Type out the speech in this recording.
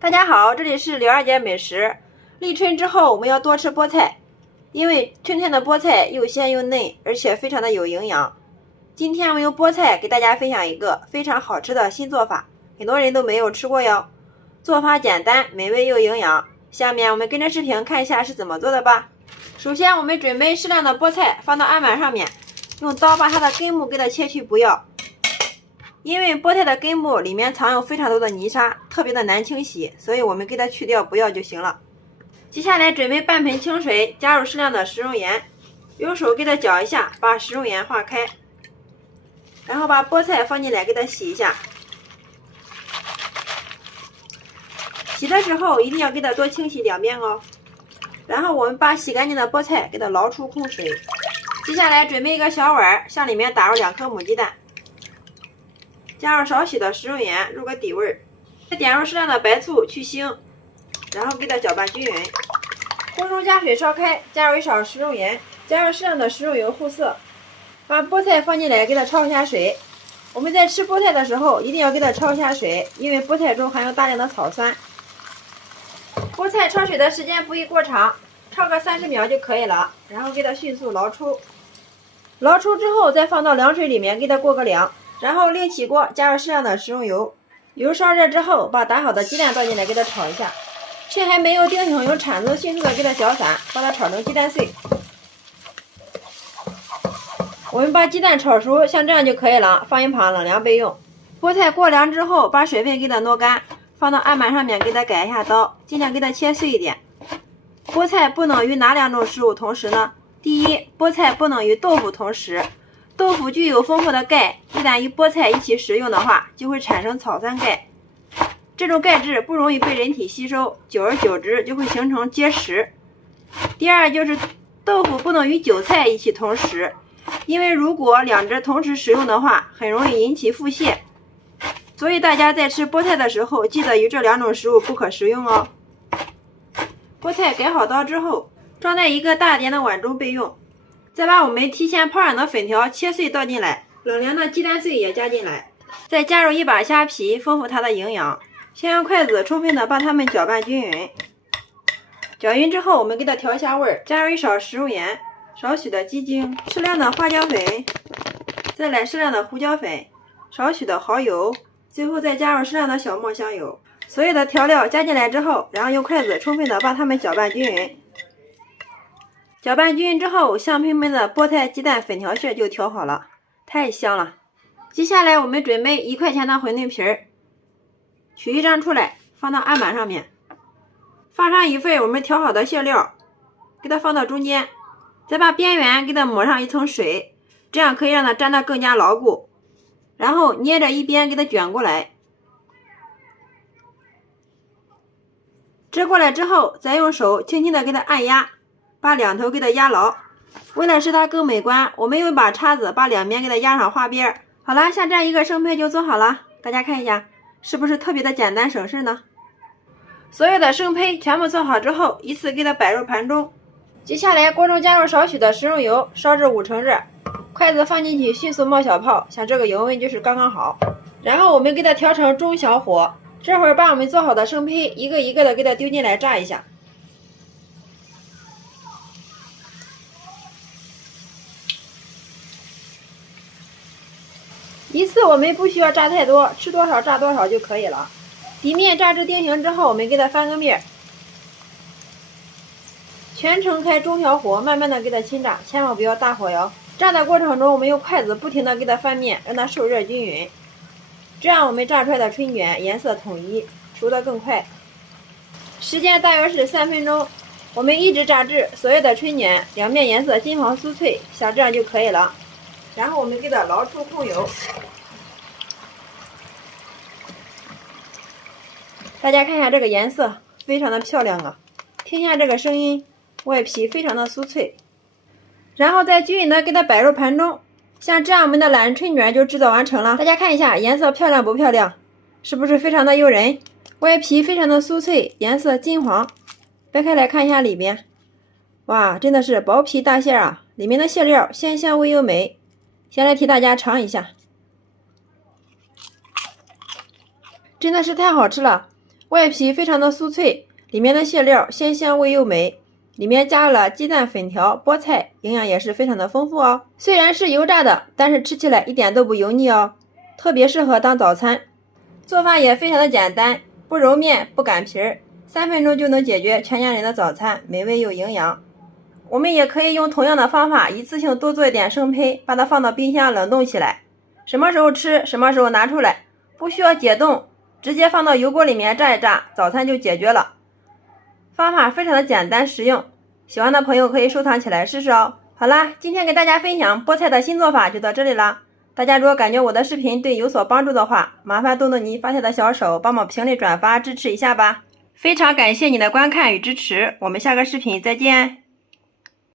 大家好，这里是刘二姐美食。立春之后，我们要多吃菠菜，因为春天的菠菜又鲜又嫩，而且非常的有营养。今天我用菠菜给大家分享一个非常好吃的新做法，很多人都没有吃过哟。做法简单，美味又营养。下面我们跟着视频看一下是怎么做的吧。首先，我们准备适量的菠菜放到案板上面，用刀把它的根部给它切去不要。因为菠菜的根部里面藏有非常多的泥沙，特别的难清洗，所以我们给它去掉不要就行了。接下来准备半盆清水，加入适量的食用盐，用手给它搅一下，把食用盐化开，然后把菠菜放进来给它洗一下。洗的时候一定要给它多清洗两遍哦。然后我们把洗干净的菠菜给它捞出空水。接下来准备一个小碗，向里面打入2颗母鸡蛋，加入少许的食用盐入个底味，再点入适量的白醋去腥，然后给它搅拌均匀。锅中加水烧开，加入1勺食用盐，加入适量的食用油护色，把菠菜放进来给它焯一下水。我们在吃菠菜的时候一定要给它焯一下水，因为菠菜中含有大量的草酸。菠菜焯水的时间不宜过长，焯个30秒就可以了，然后给它迅速捞出。捞出之后再放到凉水里面给它过个凉，然后另起锅加入适量的食用油，油烧热之后把打好的鸡蛋倒进来给它炒一下，趁还没有定型用铲子迅速的给它搅散，把它炒成鸡蛋碎。我们把鸡蛋炒熟，像这样就可以了，放一旁冷凉备用。菠菜过凉之后把水分给它挪干，放到案板上面给它改一下刀，尽量给它切碎一点。菠菜不能与哪2种食物同时呢？第一，菠菜不能与豆腐同食。豆腐具有丰富的钙，一旦与菠菜一起食用的话，就会产生草酸钙。这种钙质不容易被人体吸收，久而久之就会形成结石。第二就是豆腐不能与韭菜一起同食，因为如果2者同时食用的话，很容易引起腹泻。所以大家在吃菠菜的时候，记得与这2种食物不可食用哦。菠菜改好刀之后，装在一个大点的碗中备用。再把我们提前泡软的粉条切碎倒进来，冷凉的鸡蛋碎也加进来，再加入1把虾皮，丰富它的营养。先用筷子充分的把它们搅拌均匀。搅匀之后，我们给它调一下味，加入1勺食用盐，少许的鸡精，适量的花椒粉，再来适量的胡椒粉，少许的蚝油，最后再加入适量的小磨香油。所有的调料加进来之后，然后用筷子充分的把它们搅拌均匀。搅拌均匀之后，香喷喷的菠菜鸡蛋粉条馅就调好了，太香了。接下来我们准备1块钱的馄饨皮儿，取1张出来放到案板上面，放上一份我们调好的馅料，给它放到中间，再把边缘给它抹上1层水，这样可以让它粘得更加牢固。然后捏着一边给它卷过来，折过来之后再用手轻轻的给它按压，把2头给它压牢。为了使它更美观，我们用一把叉子把2边给它压上花边。好了，像这样一个生胚就做好了，大家看一下是不是特别的简单省事呢？所有的生胚全部做好之后，依次给它摆入盘中。接下来锅中加入少许的食用油，烧至5成热，筷子放进去迅速冒小泡，像这个油温就是刚刚好。然后我们给它调成中小火，这会儿把我们做好的生胚一个一个的给它丢进来炸一下。一次我们不需要炸太多，吃多少炸多少就可以了。底面炸至定型之后，我们给它翻个面，全程开中小火，慢慢的给它沁炸，千万不要大火哟。炸的过程中，我们用筷子不停的给它翻面，让它受热均匀，这样我们炸出来的春卷颜色统一，熟得更快。时间大约是3分钟，我们一直炸至所有的春卷2面颜色金黄酥脆，像这样就可以了。然后我们给它捞出控油，大家看一下这个颜色非常的漂亮啊，听一下这个声音，外皮非常的酥脆。然后再均匀的给它摆入盘中，像这样我们的懒人春卷就制作完成了。大家看一下颜色漂亮不漂亮，是不是非常的诱人？外皮非常的酥脆，颜色金黄。掰开来看一下里边，哇，真的是薄皮大馅啊，里面的馅料鲜香味优美。先来替大家尝一下，真的是太好吃了，外皮非常的酥脆，里面的馅料鲜香味又美，里面加入了鸡蛋粉条、菠菜，营养也是非常的丰富哦。虽然是油炸的，但是吃起来一点都不油腻哦，特别适合当早餐。做法也非常的简单，不揉面不擀皮儿，3分钟就能解决全家人的早餐，美味又营养。我们也可以用同样的方法，一次性多做一点生胚，把它放到冰箱冷冻起来，什么时候吃什么时候拿出来，不需要解冻，直接放到油锅里面炸一炸，早餐就解决了。方法非常的简单实用，喜欢的朋友可以收藏起来试试哦。好啦，今天给大家分享菠菜的新做法就到这里啦。大家如果感觉我的视频对有所帮助的话，麻烦动动你发财的小手，帮忙评论转发支持一下吧。非常感谢你的观看与支持，我们下个视频再见。